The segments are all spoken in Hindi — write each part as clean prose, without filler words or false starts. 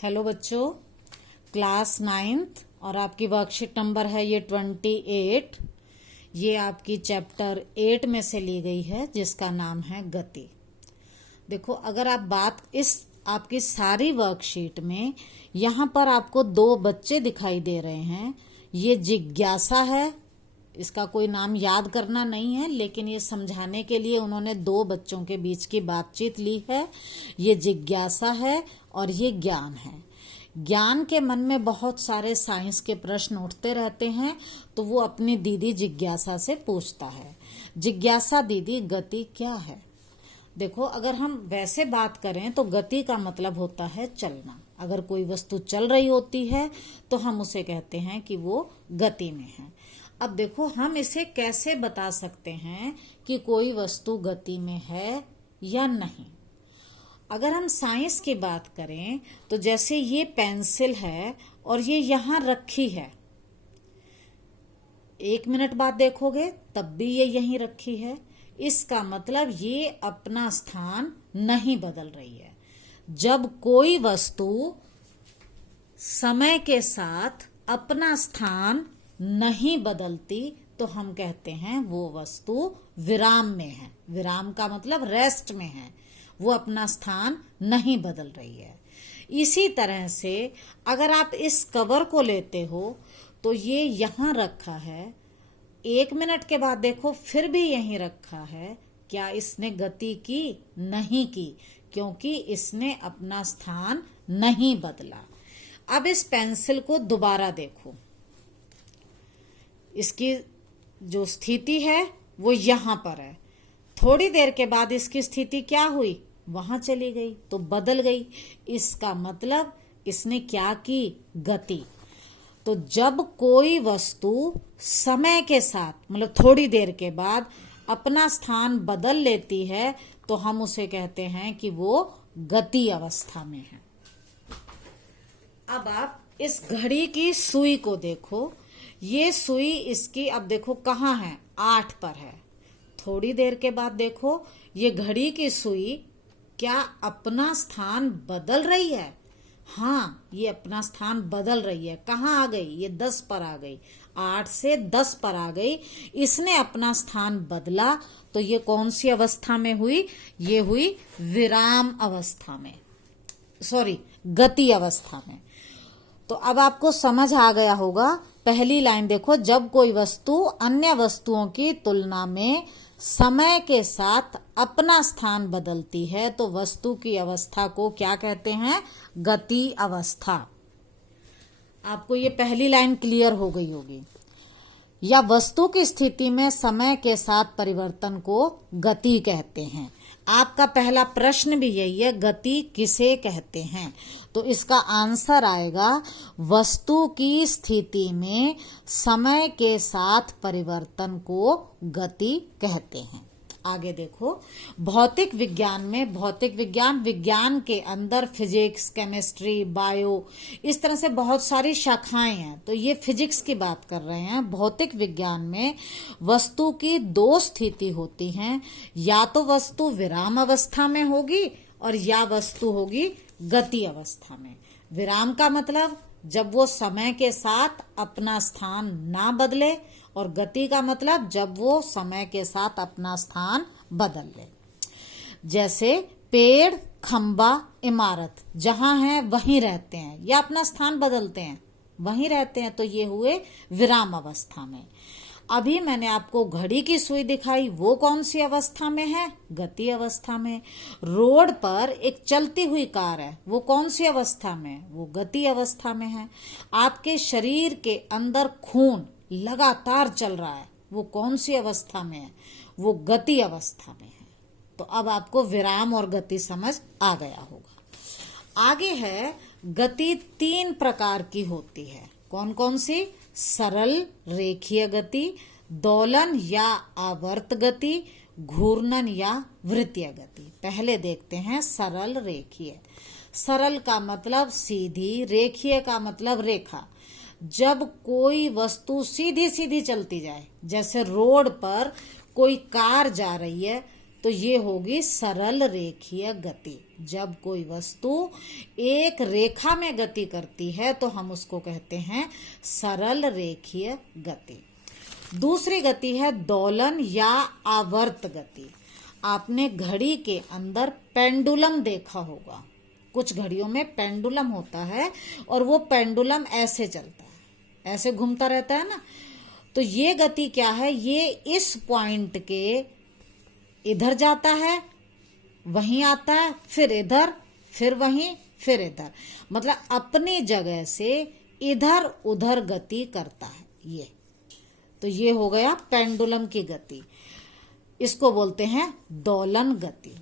हेलो बच्चों, क्लास 9th और आपकी वर्कशीट नंबर है ये 28। ये आपकी चैप्टर 8 में से ली गई है जिसका नाम है गति। देखो, अगर आप बात इस आपकी सारी वर्कशीट में यहाँ पर आपको दो बच्चे दिखाई दे रहे हैं। ये जिज्ञासा है, इसका कोई नाम याद करना नहीं है, लेकिन ये समझाने के लिए उन्होंने दो बच्चों के बीच की बातचीत ली है। ये जिज्ञासा है और ये ज्ञान है। ज्ञान के मन में बहुत सारे साइंस के प्रश्न उठते रहते हैं, तो वो अपनी दीदी जिज्ञासा से पूछता है, जिज्ञासा दीदी गति क्या है? देखो, अगर हम वैसे बात करें तो गति का मतलब होता है चलना। अगर कोई वस्तु चल रही होती है तो हम उसे कहते हैं कि वो गति में है। अब देखो, हम इसे कैसे बता सकते हैं कि कोई वस्तु गति में है या नहीं। अगर हम साइंस की बात करें तो जैसे ये पेंसिल है और ये यहाँ रखी है, 1 मिनट बाद देखोगे तब भी ये यहीं रखी है। इसका मतलब ये अपना स्थान नहीं बदल रही है। जब कोई वस्तु समय के साथ अपना स्थान नहीं बदलती तो हम कहते हैं वो वस्तु विराम में है। विराम का मतलब रेस्ट में है, वो अपना स्थान नहीं बदल रही है। इसी तरह से अगर आप इस कवर को लेते हो तो ये यहाँ रखा है, 1 मिनट के बाद देखो फिर भी यहीं रखा है। क्या इसने गति की? नहीं की, क्योंकि इसने अपना स्थान नहीं बदला। अब इस पेंसिल को दोबारा देखो, इसकी जो स्थिति है वो यहाँ पर है। थोड़ी देर के बाद इसकी स्थिति क्या हुई? वहां चली गई, तो बदल गई। इसका मतलब इसने क्या की? गति। तो जब कोई वस्तु समय के साथ मतलब थोड़ी देर के बाद अपना स्थान बदल लेती है तो हम उसे कहते हैं कि वो गति अवस्था में है। अब आप इस घड़ी की सुई को देखो, ये सुई इसकी अब देखो कहाँ है? 8 पर है। थोड़ी देर के बाद देखो ये घड़ी की सुई क्या अपना स्थान बदल रही है? हाँ, ये अपना स्थान बदल रही है। कहाँ आ गई? ये 10 पर आ गई, 8 से 10 पर आ गई। इसने अपना स्थान बदला, तो ये कौन सी अवस्था में हुई? ये हुई विराम अवस्था में, सॉरी, गति अवस्था में। तो अब आपको समझ आ गया होगा। पहली लाइन देखो, जब कोई वस्तु अन्य वस्तुओं की तुलना में समय के साथ अपना स्थान बदलती है तो वस्तु की अवस्था को क्या कहते हैं? गति अवस्था। आपको ये पहली लाइन क्लियर हो गई होगी। या वस्तु की स्थिति में समय के साथ परिवर्तन को गति कहते हैं। आपका पहला प्रश्न भी यही है, गति किसे कहते हैं? तो इसका आंसर आएगा, वस्तु की स्थिति में समय के साथ परिवर्तन को गति कहते हैं। आगे देखो, भौतिक विज्ञान में, भौतिक विज्ञान के अंदर फिजिक्स, केमिस्ट्री, बायो, इस तरह से बहुत सारी शाखाएं हैं। तो ये फिजिक्स की बात कर रहे हैं। भौतिक विज्ञान में वस्तु की 2 स्थिति होती हैं, या तो वस्तु विराम अवस्था में होगी और या वस्तु होगी गति अवस्था में। विराम का मतलब जब वो समय के साथ अपना स्थान ना बदले, और गति का मतलब जब वो समय के साथ अपना स्थान बदल ले। जैसे पेड़, खंबा, इमारत जहां है वहीं रहते हैं, या अपना स्थान बदलते हैं, वहीं रहते हैं, तो ये हुए विराम अवस्था में। अभी मैंने आपको घड़ी की सुई दिखाई, वो कौन सी अवस्था में है? गति अवस्था में। रोड पर एक चलती हुई कार है, वो कौन सी अवस्था में है? वो गति अवस्था में है। आपके शरीर के अंदर खून लगातार चल रहा है, वो कौन सी अवस्था में है? वो गति अवस्था में है। तो अब आपको विराम और गति समझ आ गया होगा। आगे है, गति 3 प्रकार की होती है। कौन कौन सी? सरल रेखीय गति, दोलन या आवर्त गति, घूर्णन या वृत्तीय गति। पहले देखते हैं सरल रेखीय। सरल का मतलब सीधी, रेखीय का मतलब रेखा। जब कोई वस्तु सीधी सीधी चलती जाए, जैसे रोड पर कोई कार जा रही है, तो ये होगी सरल रेखीय गति। जब कोई वस्तु एक रेखा में गति करती है तो हम उसको कहते हैं सरल रेखीय गति। दूसरी गति है दोलन या आवर्त गति। आपने घड़ी के अंदर पेंडुलम देखा होगा। कुछ घड़ियों में पेंडुलम होता है और वो पेंडुलम ऐसे चलता है, ऐसे घूमता रहता है ना। तो ये गति क्या है, ये इस पॉइंट के इधर जाता है, वहीं आता है, फिर इधर, फिर वहीं, फिर इधर, मतलब अपनी जगह से इधर उधर गति करता है ये। तो ये हो गया पेंडुलम की गति, इसको बोलते हैं दोलन गति।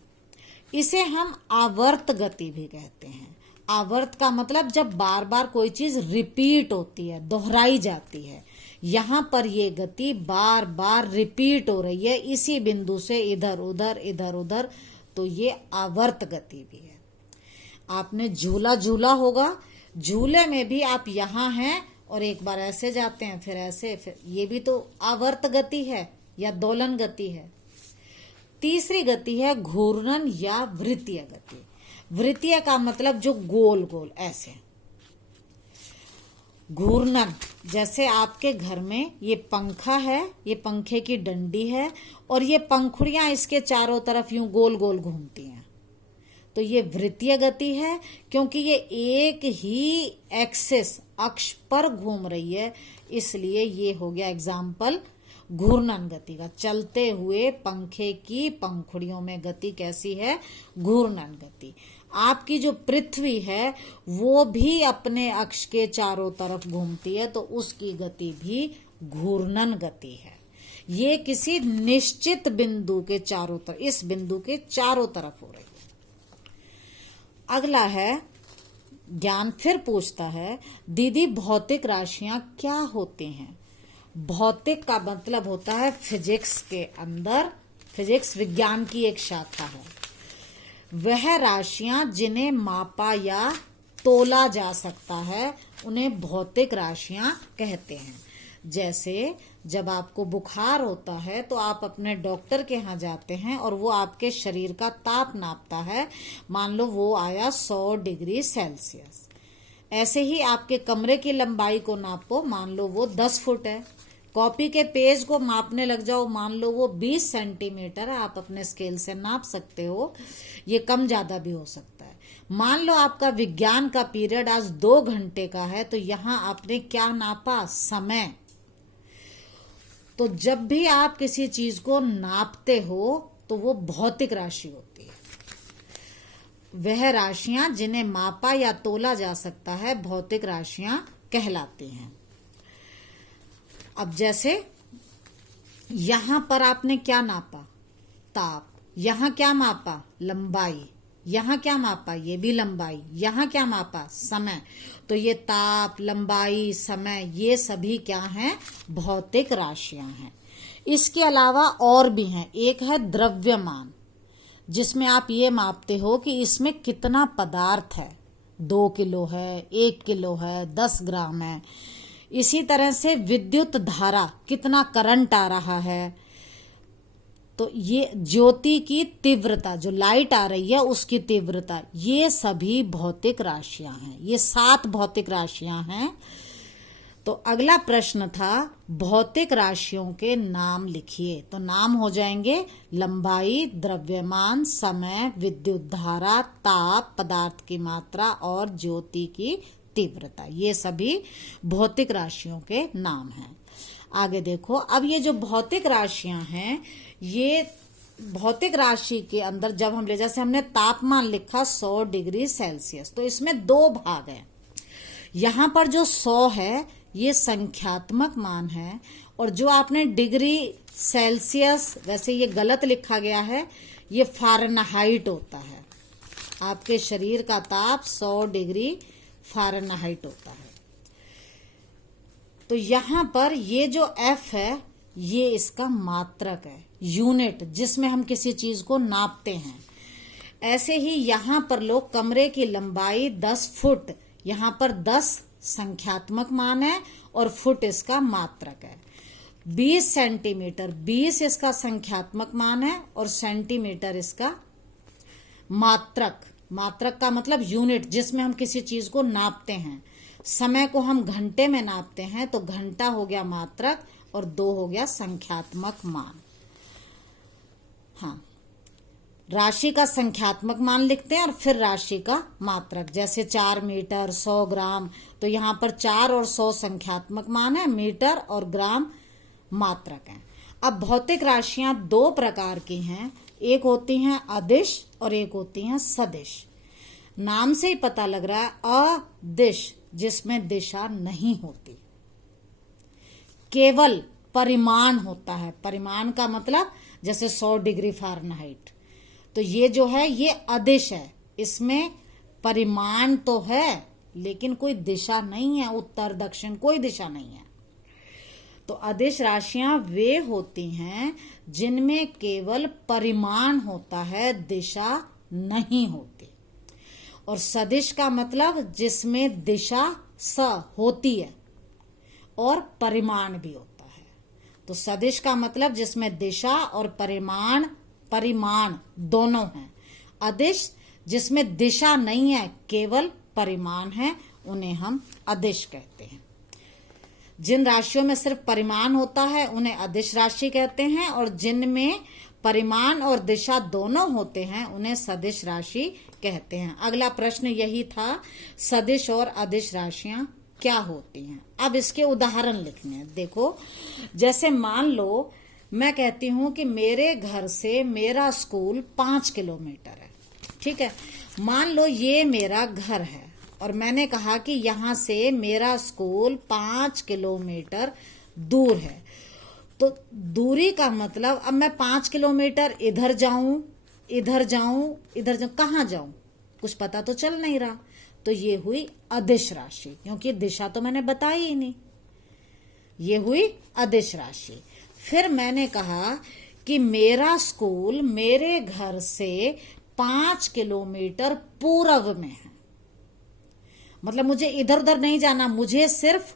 इसे हम आवर्त गति भी कहते हैं। आवर्त का मतलब जब बार बार कोई चीज रिपीट होती है, दोहराई जाती है। यहां पर ये गति बार बार रिपीट हो रही है, इसी बिंदु से इधर उधर इधर उधर, तो ये आवर्त गति भी है। आपने झूला झूला होगा, झूले में भी आप यहां हैं और एक बार ऐसे जाते हैं, फिर ऐसे, फिर ये भी तो आवर्त गति है या दोलन गति है। तीसरी गति है घूर्णन या वृत्तीय गति। वृत्तीय का मतलब जो गोल गोल ऐसे। घूर्णन, जैसे आपके घर में ये पंखा है, ये पंखे की डंडी है और ये पंखुड़ियां इसके चारों तरफ यूं गोल गोल घूमती हैं, तो ये वृत्तीय गति है, क्योंकि ये एक ही एक्सिस अक्ष पर घूम रही है, इसलिए ये हो गया एग्जाम्पल घूर्णन गति का। चलते हुए पंखे की पंखुड़ियों में गति कैसी है, घूर्णन गति। आपकी जो पृथ्वी है वो भी अपने अक्ष के चारों तरफ घूमती है, तो उसकी गति भी घूर्णन गति है। ये किसी निश्चित बिंदु के चारों तरफ, इस बिंदु के चारों तरफ हो रही है। अगला है ज्ञान, फिर पूछता है दीदी भौतिक राशियां क्या होती हैं। भौतिक का मतलब होता है फिजिक्स के अंदर, फिजिक्स विज्ञान की एक शाखा है। वह राशियां जिन्हें मापा या तोला जा सकता है उन्हें भौतिक राशियां कहते हैं। जैसे जब आपको बुखार होता है तो आप अपने डॉक्टर के यहाँ जाते हैं और वो आपके शरीर का ताप नापता है, मान लो वो आया 100 डिग्री सेल्सियस। ऐसे ही आपके कमरे की लंबाई को नापो, मान लो वो 10 फुट है। कॉपी के पेज को मापने लग जाओ, मान लो वो 20 सेंटीमीटर है, आप अपने स्केल से नाप सकते हो, ये कम ज्यादा भी हो सकता है। मान लो आपका विज्ञान का पीरियड आज 2 घंटे का है, तो यहाँ आपने क्या नापा, समय। तो जब भी आप किसी चीज को नापते हो तो वो भौतिक राशि होती है। वह राशियां जिन्हें मापा या तोला जा सकता है भौतिक राशियां कहलाती हैं। अब जैसे यहां पर आपने क्या नापा, ताप। यहां क्या मापा, लंबाई। यहां क्या मापा, ये भी लंबाई। यहां क्या मापा, समय। तो ये ताप, लंबाई, समय, ये सभी क्या हैं, भौतिक राशियां हैं। इसके अलावा और भी हैं। एक है द्रव्यमान, जिसमें आप ये मापते हो कि इसमें कितना पदार्थ है, 2 किलो है, 1 किलो है, 10 ग्राम है। इसी तरह से विद्युत धारा, कितना करंट आ रहा है। तो ये ज्योति की तीव्रता, जो लाइट आ रही है उसकी तीव्रता, ये सभी भौतिक राशियां हैं। ये 7 भौतिक राशियां हैं। तो अगला प्रश्न था भौतिक राशियों के नाम लिखिए। तो नाम हो जाएंगे लंबाई, द्रव्यमान, समय, विद्युत धारा, ताप, पदार्थ की मात्रा और ज्योति की तीव्रता। ये सभी भौतिक राशियों के नाम हैं। आगे देखो, अब ये जो भौतिक राशियां हैं, ये भौतिक राशि के अंदर जब हम ले, जैसे हमने तापमान लिखा 100 डिग्री सेल्सियस, तो इसमें 2 भाग हैं। यहां पर जो 100 है ये संख्यात्मक मान है, और जो आपने डिग्री सेल्सियस, वैसे ये गलत लिखा गया है, ये फ़ारेनहाइट होता है। आपके शरीर का ताप 100 डिग्री फ़ारेनहाइट होता है। तो यहां पर ये जो F है ये इसका मात्रक है, यूनिट, जिसमें हम किसी चीज को नापते हैं। ऐसे ही यहां पर लोग कमरे की लंबाई 10 फुट, यहां पर 10 संख्यात्मक मान है और फुट इसका मात्रक है। 20 सेंटीमीटर, 20 इसका संख्यात्मक मान है और सेंटीमीटर इसका मात्रक मात्रक का मतलब यूनिट, जिसमें हम किसी चीज को नापते हैं। समय को हम घंटे में नापते हैं, तो घंटा हो गया मात्रक और 2 हो गया संख्यात्मक मान। हाँ, राशि का संख्यात्मक मान लिखते हैं और फिर राशि का मात्रक, जैसे 4 मीटर, 100 ग्राम। तो यहाँ पर 4 और 100 संख्यात्मक मान है, मीटर और ग्राम मात्रक है। अब भौतिक राशियां 2 प्रकार की हैं, एक होती हैं अदिश और एक होती हैं सदिश। नाम से ही पता लग रहा है अदिश, जिसमें दिशा नहीं होती, केवल परिमाण होता है। परिमाण का मतलब जैसे 100 डिग्री फ़ारेनहाइट, तो ये जो है ये अदिश है, इसमें परिमाण तो है लेकिन कोई दिशा नहीं है, उत्तर दक्षिण कोई दिशा नहीं है। तो अदिश राशियां वे होती हैं जिनमें केवल परिमाण होता है, दिशा नहीं होती। और सदिश का मतलब जिसमें दिशा स होती है और परिमाण भी होता है। तो सदिश का मतलब जिसमें दिशा और परिमाण दोनों हैं। अदिश जिसमें दिशा नहीं है, केवल परिमाण है, उन्हें हम अदिश कहते हैं। जिन राशियों में सिर्फ परिमाण होता है उन्हें अदिश राशि कहते हैं, और जिनमें परिमाण और दिशा दोनों होते हैं उन्हें सदिश राशि कहते हैं। अगला प्रश्न यही था, सदिश और अदिश राशियां क्या होती हैं। अब इसके उदाहरण लिखने हैं। देखो, जैसे मान लो मैं कहती हूं कि मेरे घर से मेरा स्कूल 5 किलोमीटर है, ठीक है। मान लो ये मेरा घर है और मैंने कहा कि यहां से मेरा स्कूल 5 किलोमीटर दूर है। तो दूरी का मतलब अब मैं 5 किलोमीटर इधर जाऊं, कहाँ जाऊं, कुछ पता तो चल नहीं रहा। तो ये हुई अदिश राशि, क्योंकि दिशा तो मैंने बताई ही नहीं। ये हुई अदिश राशि। फिर मैंने कहा कि मेरा स्कूल मेरे घर से 5 किलोमीटर पूर्व में है, मतलब मुझे इधर उधर नहीं जाना, मुझे सिर्फ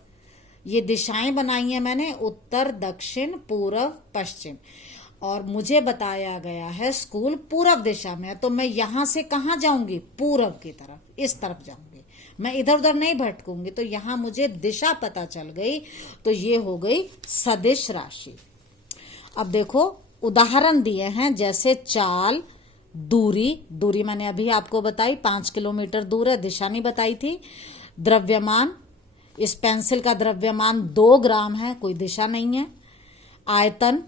ये दिशाएं बनाई हैं मैंने, उत्तर, दक्षिण, पूर्व, पश्चिम, और मुझे बताया गया है स्कूल पूर्व दिशा में। तो मैं यहां से कहां जाऊंगी, पूर्व की तरफ, इस तरफ जाऊंगी, मैं इधर उधर नहीं भटकूंगी। तो यहां मुझे दिशा पता चल गई, तो ये हो गई सदिश राशि। अब देखो उदाहरण दिए हैं, जैसे चाल, दूरी मैंने अभी आपको बताई 5 किलोमीटर दूर है, दिशा नहीं बताई थी। द्रव्यमान, इस पेंसिल का द्रव्यमान 2 ग्राम है, कोई दिशा नहीं है। आयतन,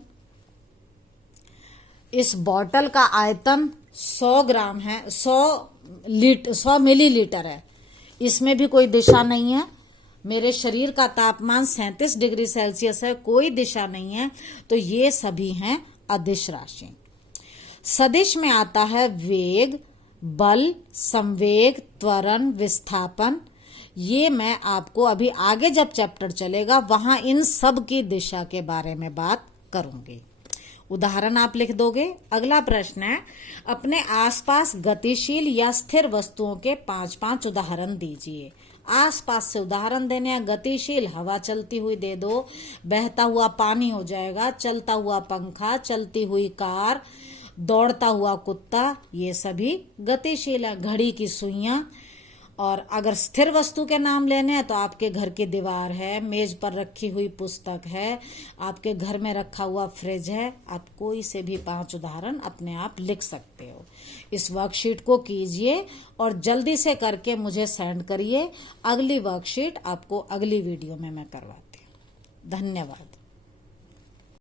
इस बॉटल का आयतन 100 ग्राम है, 100 मिलीलीटर है, इसमें भी कोई दिशा नहीं है। मेरे शरीर का तापमान 37 डिग्री सेल्सियस है, कोई दिशा नहीं है। तो ये सभी हैं अदिश राशि। सदिश में आता है वेग, बल, संवेग, त्वरण, विस्थापन। ये मैं आपको अभी आगे जब चैप्टर चलेगा वहां इन सब की दिशा के बारे में बात करूंगी। उदाहरण आप लिख दोगे। अगला प्रश्न है, अपने आसपास गतिशील या स्थिर वस्तुओं के 5-5 उदाहरण दीजिए। आसपास से उदाहरण देने हैं। गतिशील, हवा चलती हुई दे दो, बहता हुआ पानी हो जाएगा, चलता हुआ पंखा, चलती हुई कार, दौड़ता हुआ कुत्ता, ये सभी गतिशील है। घड़ी की सुइयां। और अगर स्थिर वस्तु के नाम लेने हैं तो आपके घर की दीवार है, मेज पर रखी हुई पुस्तक है, आपके घर में रखा हुआ फ्रिज है। आप कोई से भी 5 उदाहरण अपने आप लिख सकते हो। इस वर्कशीट को कीजिए और जल्दी से करके मुझे सेंड करिए। अगली वर्कशीट आपको अगली वीडियो में मैं करवाती हूँ। धन्यवाद।